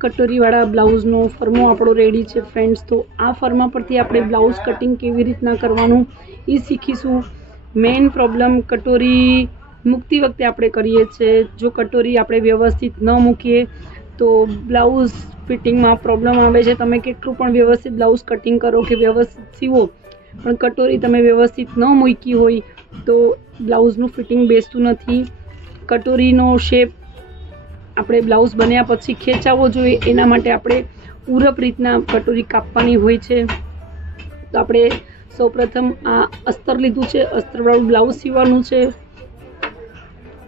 કટોરીવાળા બ્લાઉઝનો ફર્મો આપણો રેડી છે ફ્રેન્ડ્સ. તો આ ફર્મા પરથી આપણે બ્લાઉઝ કટિંગ કેવી રીતના કરવાનું એ શીખીશું. મેઇન પ્રોબ્લેમ કટોરી મૂકતી વખતે આપણે કરીએ છીએ. જો કટોરી આપણે વ્યવસ્થિત ન મૂકીએ તો બ્લાઉઝ ફિટિંગમાં પ્રોબ્લેમ આવે છે. તમે કેટલું પણ વ્યવસ્થિત બ્લાઉઝ કટિંગ કરો કે વ્યવસ્થિત સીવો, પણ કટોરી તમે વ્યવસ્થિત ન મૂકી હોય તો બ્લાઉઝનું ફિટિંગ બેસતું નથી. કટોરીનો શેપ આપણે બ્લાઉઝ બન્યા પછી ખેંચાવવો જોઈએ, એના માટે આપણે પૂરબ રીતના કટોરી કાપવાની હોય છે. તો આપણે સૌપ્રથમ આ અસ્તર લીધું છે, અસ્તરવાળું બ્લાઉઝ સીવવાનું છે.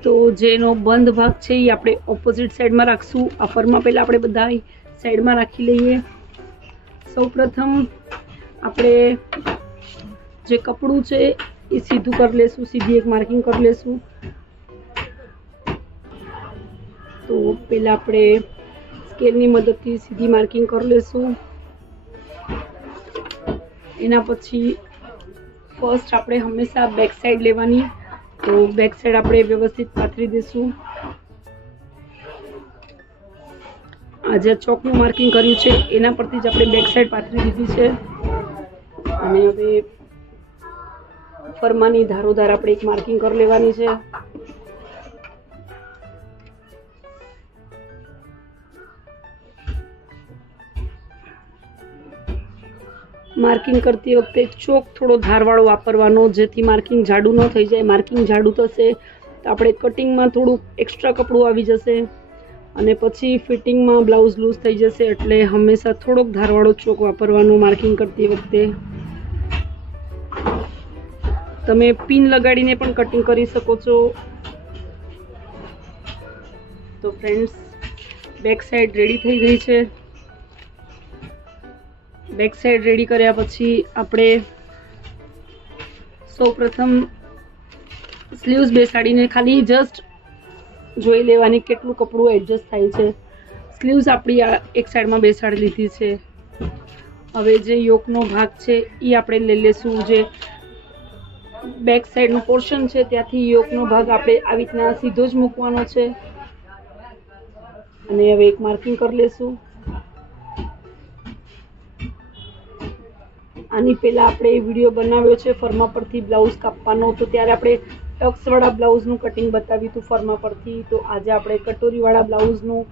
તો જેનો બંધ ભાગ છે એ આપણે ઓપોઝિટ સાઈડમાં રાખશું. આ ફરમાં પહેલાં આપણે બધા સાઈડમાં રાખી લઈએ. સૌપ્રથમ આપણે જે કપડું છે એ સીધું કરી લેશું, સીધી એક માર્કિંગ કરી લેશું. તો પહેલાં આપણે સ્કેલની મદદથી સીધી માર્કિંગ કરી લેશું. એના પછી ફર્સ્ટ આપણે હંમેશા બેક સાઈડ લેવાની. તો બેક સાઈડ આપણે વ્યવસ્થિત પાથરી દઈશું. આ જે ચોકનું માર્કિંગ કર્યું છે એના પરથી જ આપણે બેક સાઈડ પાથરી દીધી છે. અને હવે ફરમાની ધારોધાર આપણે એક માર્કિંગ કરી લેવાની છે. માર્કિંગ કરતી વખતે ચોક થોડો ધારવાળો વાપરવાનો, જેથી માર્કિંગ જાડું ન થઈ જાય. માર્કિંગ જાડું થશે તો આપણે કટિંગમાં થોડુંક એક્સ્ટ્રા કપડું આવી જશે અને પછી ફિટિંગમાં બ્લાઉઝ લૂઝ થઈ જશે. એટલે હંમેશા થોડોક ધારવાળો ચોક વાપરવાનો માર્કિંગ કરતી વખતે. તમે પિન લગાડીને પણ કટિંગ કરી શકો છો. તો ફ્રેન્ડ્સ, બેક સાઈડ રેડી થઈ ગઈ છે. બેક સાઈડ રેડી કર્યા પછી આપણે સૌપ્રથમ સ્લીવ્સ બેસાડીને ખાલી જસ્ટ જોઈ લેવાની કેટલું કપડું એડજસ્ટ થાય છે. સ્લીવ્સ આપણી આ એક સાઈડમાં બેસાડી લીધી છે. હવે જે યોકનો ભાગ છે એ આપણે લઈ લેશું. જે બેક સાઈડનું પોર્શન છે ત્યાંથી યોકનો ભાગ આપણે આવી રીતના સીધો જ મૂકવાનો છે. અને હવે એક માર્કિંગ કરી લેશું. આની પહેલાં આપણે વિડીયો બનાવ્યો છે ફર્મા પરથી બ્લાઉઝ કાપવાનો, તો ત્યારે આપણે ટક્સવાળા બ્લાઉઝનું કટિંગ બતાવ્યું હતું ફર્મા પરથી. તો આજે આપણે કટોરીવાળા બ્લાઉઝનું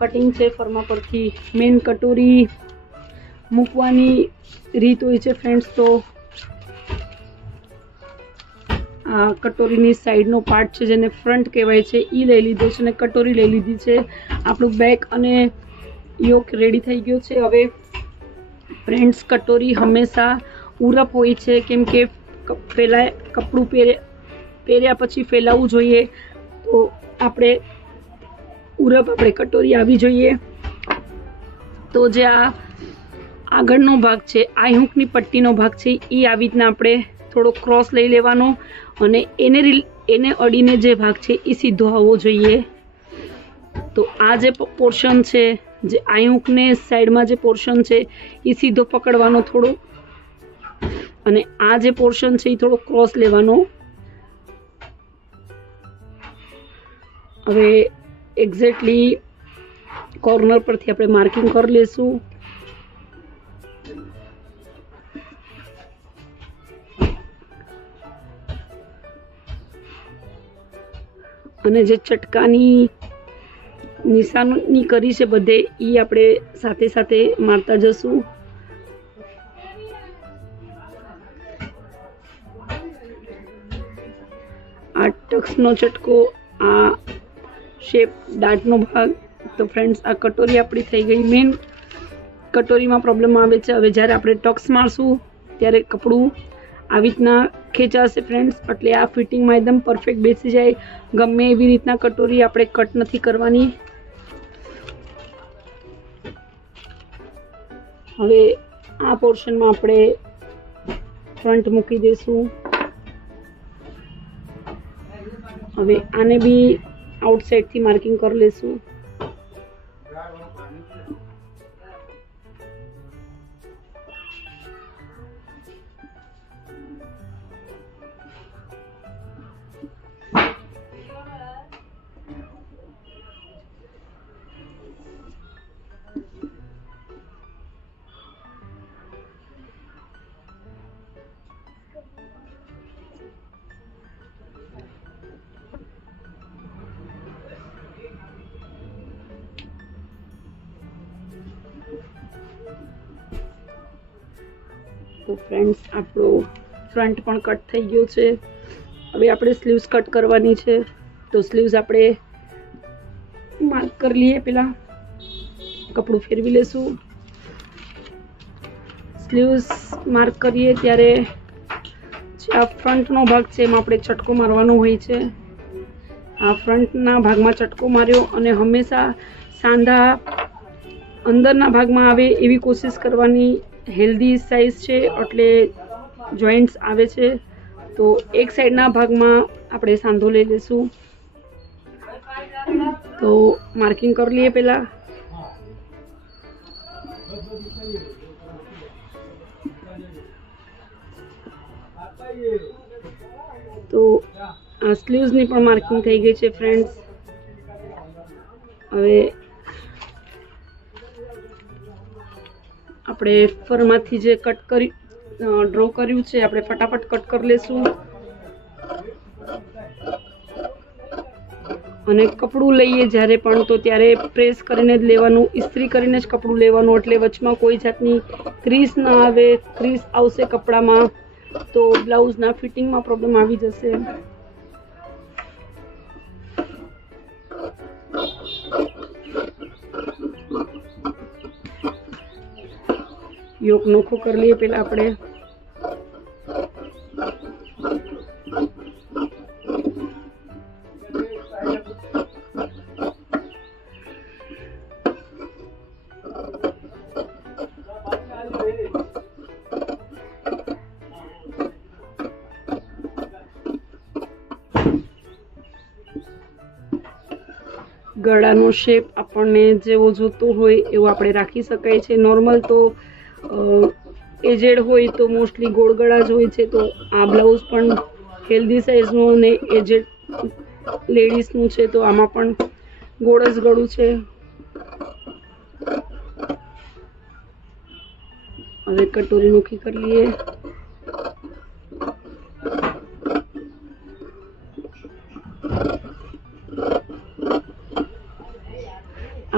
કટિંગ છે ફર્મા પરથી. મેઇન કટોરી મૂકવાની રીત હોય છે ફ્રેન્ડ્સ. તો આ કટોરીની સાઈડનો પાર્ટ છે જેને ફ્રન્ટ કહેવાય છે એ લઈ લીધો છે અને કટોરી લઈ લીધી છે. આપણું બેક અને યોક રેડી થઈ ગયો છે. હવે ફ્રેન્ડ્સ, કટોરી હંમેશા ઉરપ હોય છે, કેમ કે પહેલાં કપડું પહેર્યા પછી ફેલાવવું જોઈએ. તો આપણે ઉરપ આપણે કટોરી આવી જોઈએ. તો જે આ આગળનો ભાગ છે, આ હૂંકની પટ્ટીનો ભાગ છે એ આવી રીતના આપણે થોડો ક્રોસ લઈ લેવાનો અને એને અડીને જે ભાગ છે એ સીધો આવવો જોઈએ. તો આ જે પોર્શન છે, જે આયુકને સાઈડમાં જે પોર્શન છે એ સીધો પકડવાનો થોડો, અને આ જે પોર્શન છે એ થોડો ક્રોસ લેવાનો. હવે એક્ઝેક્ટલી કોર્નર પરથી આપણે માર્કિંગ કરી લેશું. અને જે ચટકાની નિશાની કરી છે બધે એ આપણે સાથે સાથે મારતા જશું. આ ટક્સનો ચટકો, આ શેપ ડાર્ટનો ભાગ. તો ફ્રેન્ડ્સ, આ કટોરી આપણી થઈ ગઈ. મેઇન કટોરીમાં પ્રોબ્લેમ આવે છે હવે જ્યારે આપણે ટક્સ મારશું ત્યારે કપડું આવી રીતના ખેંચાશે ફ્રેન્ડ્સ. એટલે આ ફિટિંગમાં એકદમ પરફેક્ટ બેસી જાય. ગમે એવી રીતના કટોરી આપણે કટ નથી કરવાની. હવે આ પોર્શનમાં આપણે ફ્રન્ટ મૂકી દઈશું. હવે આને બી આઉટસાઇડથી માર્કિંગ કરી લેશું. તો ફ્રેન્ડ્સ આપણો ફ્રન્ટ પણ કટ થઈ ગયો છે. હવે આપણે સ્લીવ્સ કટ કરવાની છે. તો સ્લીવ્સ આપણે માર્ક કરી લઈએ. પહેલાં કપડું ફેરવી લેશું. સ્લીવ્સ માર્ક કરીએ ત્યારે જે આ ફ્રન્ટનો ભાગ છે એમાં આપણે ચટકો મારવાનો હોય છે. આ ફ્રન્ટના ભાગમાં ચટકો માર્યો અને હંમેશા સાંધા અંદરના ભાગમાં આવે એવી કોશિશ કરવાની. હેલ્ધી સાઇઝ છે એટલે જોઈન્ટ્સ આવે છે. તો એક સાઈડના ભાગમાં આપણે સાંધો લઈ લઈશું. તો માર્કિંગ કરી લઈએ પહેલાં. તો આ સ્લીવ્સની પણ માર્કિંગ થઈ ગઈ છે ફ્રેન્ડ્સ. હવે આપણે ફરમાંથી જે કટ કરી ડ્રો કર્યું છે આપણે ફટાફટ કટ કરી લેશું. અને કપડું લઈએ જ્યારે પણ તો ત્યારે પ્રેસ કરીને જ લેવાનું, ઇસ્ત્રી કરીને જ કપડું લેવાનું, એટલે વચમાં કોઈ જાતની ક્રીસ ના આવે. ક્રીસ આવશે કપડામાં તો બ્લાઉઝના ફિટિંગમાં પ્રોબ્લેમ આવી જશે. યોક નોખો કરી લઈએ પહેલાં આપણે. ગળાનો શેપ આપણને જેવો જોતો હોય એવો આપણે રાખી શકાય છે. નોર્મલ તો એજેડ હોય તો મોસ્ટલી ગોળ ગળા જ હોય છે. તો આ બ્લાઉઝ પણ હેલ્ધી સાઇઝનું અને એજેડ લેડીઝનું છે. તો આમાં પણ ગોળ જ ગળું છે. હવે કટોરી નોખી કરી લઈએ.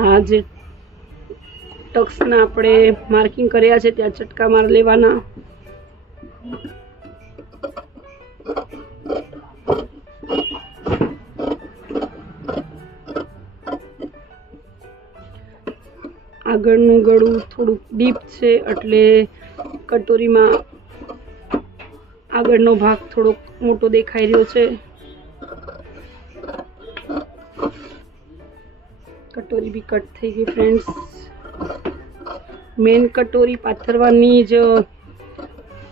આ જે ટક્સના આપણે માર્કિંગ કર્યા છે ત્યાં ચટકા માર લેવાના. આગળનું ગળું થોડુંક ડીપ છે એટલે કટોરીમાં આગળનો ભાગ થોડોક મોટો દેખાઈ રહ્યો છે. કટોરી બી કટ થઈ ગઈ ફ્રેન્ડ્સ. મેન કટોરી પાથરવાની જ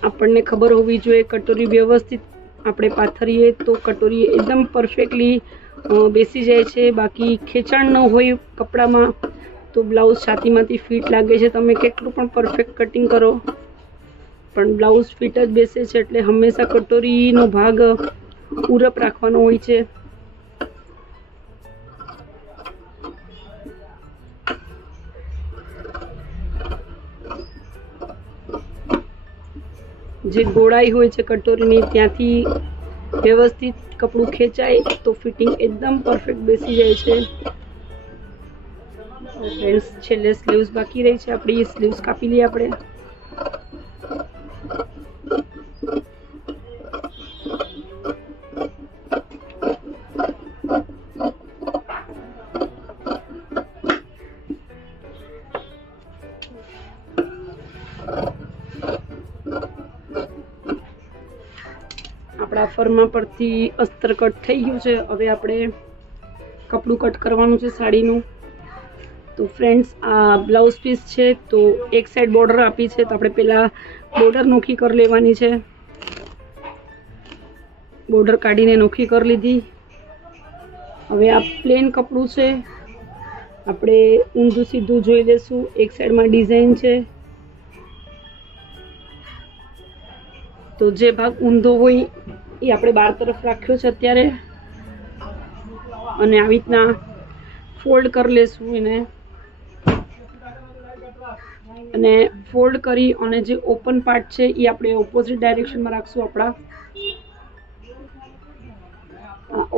આપણને ખબર હોવી જોઈએ. કટોરી વ્યવસ્થિત આપણે પાથરીએ તો કટોરી એકદમ પરફેક્ટલી બેસી જાય છે. બાકી ખેંચાણ ન હોય કપડામાં તો બ્લાઉઝ છાતીમાંથી ફિટ લાગે છે. તમે કેટલું પણ પરફેક્ટ કટિંગ કરો પણ બ્લાઉઝ ફિટ જ બેસે છે. એટલે હંમેશા કટોરીનો ભાગ પૂરપ રાખવાનો હોય છે. જે ગોળાઈ હોય છે કટોરીની ત્યાંથી વ્યવસ્થિત કપડું ખેંચાય તો ફિટિંગ એકદમ પરફેક્ટ બેસી જાય છે. ફ્રેન્ડ્સ છેલ્લે સ્લીવ્સ બાકી રહી છે આપણી. સ્લીવ્સ કાપી લઈએ આપણે. આપણા ફરમાં પરથી અસ્તર કટ થઈ ગયું છે. હવે આપણે કપડું કટ કરવાનું છે સાડીનું. તો ફ્રેન્ડ્સ આ બ્લાઉઝ પીસ છે તો એક સાઈડ બોર્ડર આપી છે તો આપણે પહેલાં બોર્ડર નોખી કરી લેવાની છે. બોર્ડર કાઢીને નોખી કરી લીધી. હવે આ પ્લેન કપડું છે આપણે ઊંધું સીધું જોઈ લેશું. એક સાઈડમાં ડિઝાઇન છે તો જે ભાગ ઊંધો હોય એ આપણે બાર તરફ રાખ્યો છે અત્યારે. અને આવી રીતના ફોલ્ડ કરી લેશું એને. અને ફોલ્ડ કરી અને જે ઓપન પાર્ટ છે એ આપણે ઓપોઝિટ ડાયરેક્શનમાં રાખશું. આપણા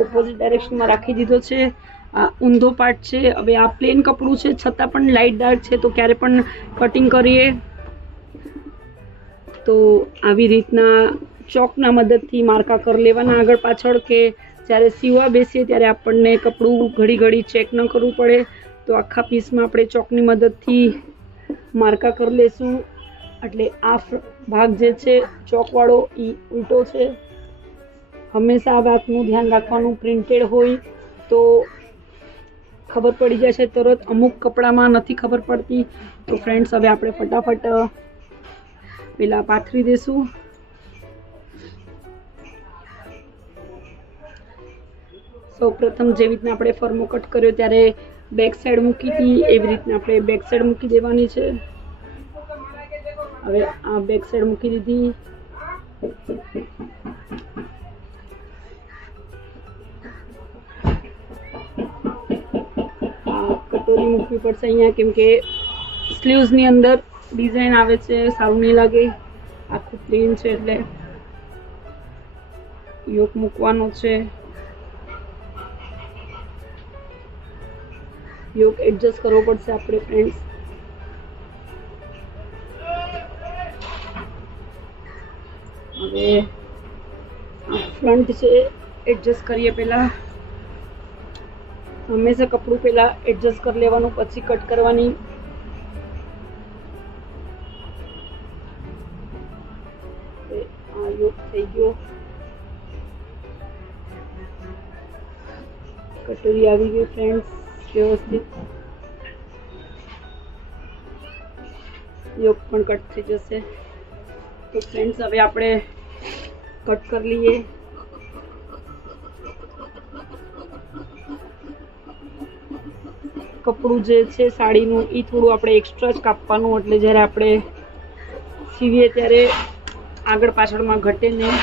ઓપોઝિટ ડાયરેક્શનમાં રાખી દીધો છે. આ ઊંધો પાર્ટ છે. હવે આ પ્લેન કપડું છે છતાં પણ લાઇટ ડાર્ક છે તો ક્યારે પણ કટિંગ કરીએ તો આવી રીતના ચોકના મદદથી માર્કા કરી લેવાના આગળ પાછળ, કે જ્યારે સીવવા બેસીએ ત્યારે આપણને કપડું ઘડી ઘડી ચેક ન કરવું પડે. તો આખા પીસમાં આપણે ચોકની મદદથી માર્કા કરી લઈશું. એટલે આ ભાગ જે છે ચોકવાળો એ ઉલટો છે. હંમેશા આ વાતનું ધ્યાન રાખવાનું, પ્રિન્ટેડ હોય તો ખબર પડી જશે તરત, અમુક કપડામાં નથી ખબર પડતી. તો ફ્રેન્ડ્સ, હવે આપણે ફટાફટ પેલા પાથરી દઈશું. સૌ પ્રથમ જેવી રીતના આપણે ફર્મો કટ કર્યો ત્યારે બેક સાઈડ મૂકી હતી, એવી રીતના આપણે બેક સાઈડ મૂકી દેવાની છે. હવે આ બેક સાઈડ મૂકી દીધી. કટોરી મૂકવી પડશે અહીંયા, કેમ કે સ્લીવ્સની અંદર ડિઝાઇન આવે છે, સારું નહીં લાગે. આખું પ્લેન છે એટલે યોક મૂકવાનો છે. યોક એડજસ્ટ કરવો પડશે આપણે ફ્રેન્ડ્સ. હવે ફ્રન્ટ છે એડજસ્ટ કરીએ. પહેલા હંમેશા કપડું પહેલા એડજસ્ટ કરી લેવાનું, પછી કટ કરવાની. આ યોક થઈ ગયો. કટોરી આવી ગઈ ફ્રેન્ડ્સ વ્યવસ્થિત. યોક પણ કટ થઈ જશે. તો ફ્રેન્ડ્સ, હવે આપણે કટ કરી લઈએ. કપડું જે છે સાડીનું એ થોડું આપણે એક્સ્ટ્રા જ કાપવાનું, એટલે જ્યારે આપણે સીવીએ ત્યારે આગળ પાછળમાં ઘટે નહીં.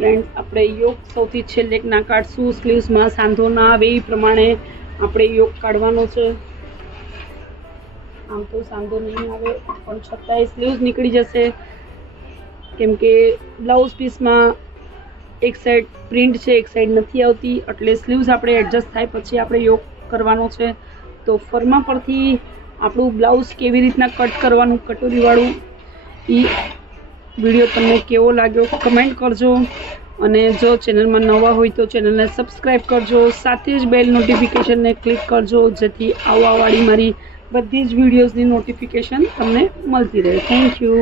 ફ્રેન્ડ્સ, આપણે યોક સૌથી છેલ્લે ના કાઢશું. સ્લીવ્સમાં સાંધો ના આવે એ પ્રમાણે આપણે યોક કાઢવાનો છે. આમ તો સાંધો નહીં આવે, પણ છતાંય સ્લીવ્સ નીકળી જશે, કેમ કે બ્લાઉઝ પીસમાં એક સાઈડ પ્રિન્ટ છે, એક સાઈડ નથી આવતી. એટલે સ્લીવ્સ આપણે એડજસ્ટ થાય પછી આપણે યોક કરવાનો છે. તો ફર્મા પરથી આપણું બ્લાઉઝ કેવી રીતના કટ કરવાનું કટોરીવાળું, એ વિડીયો તમને કેવો લાગ્યો કમેન્ટ કરજો. અને જો ચેનલમાં નવા હોય તો ચેનલને સબસ્ક્રાઈબ કરજો. સાથે જ બેલ નોટિફિકેશનને ક્લિક કરજો, જેથી આવવાવાળી મારી બધી જ વિડીયોઝની નોટિફિકેશન તમને મળતી રહે. Thank you.